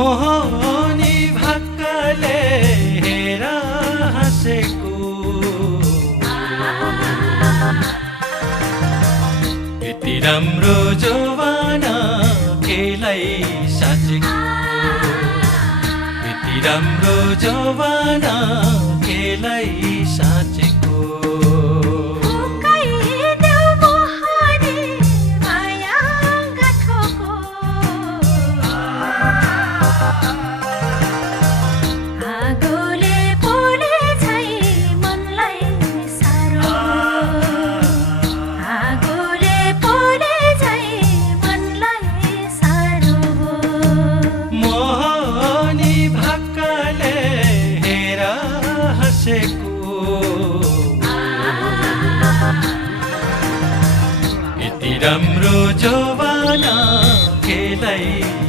मोहनी भक्कले हेर हाँसेको यति राम्रो जवाना केलाई साँचेको यति राम्रो जवाना केलाई साँचेको यति राम्रो जवाना केलाई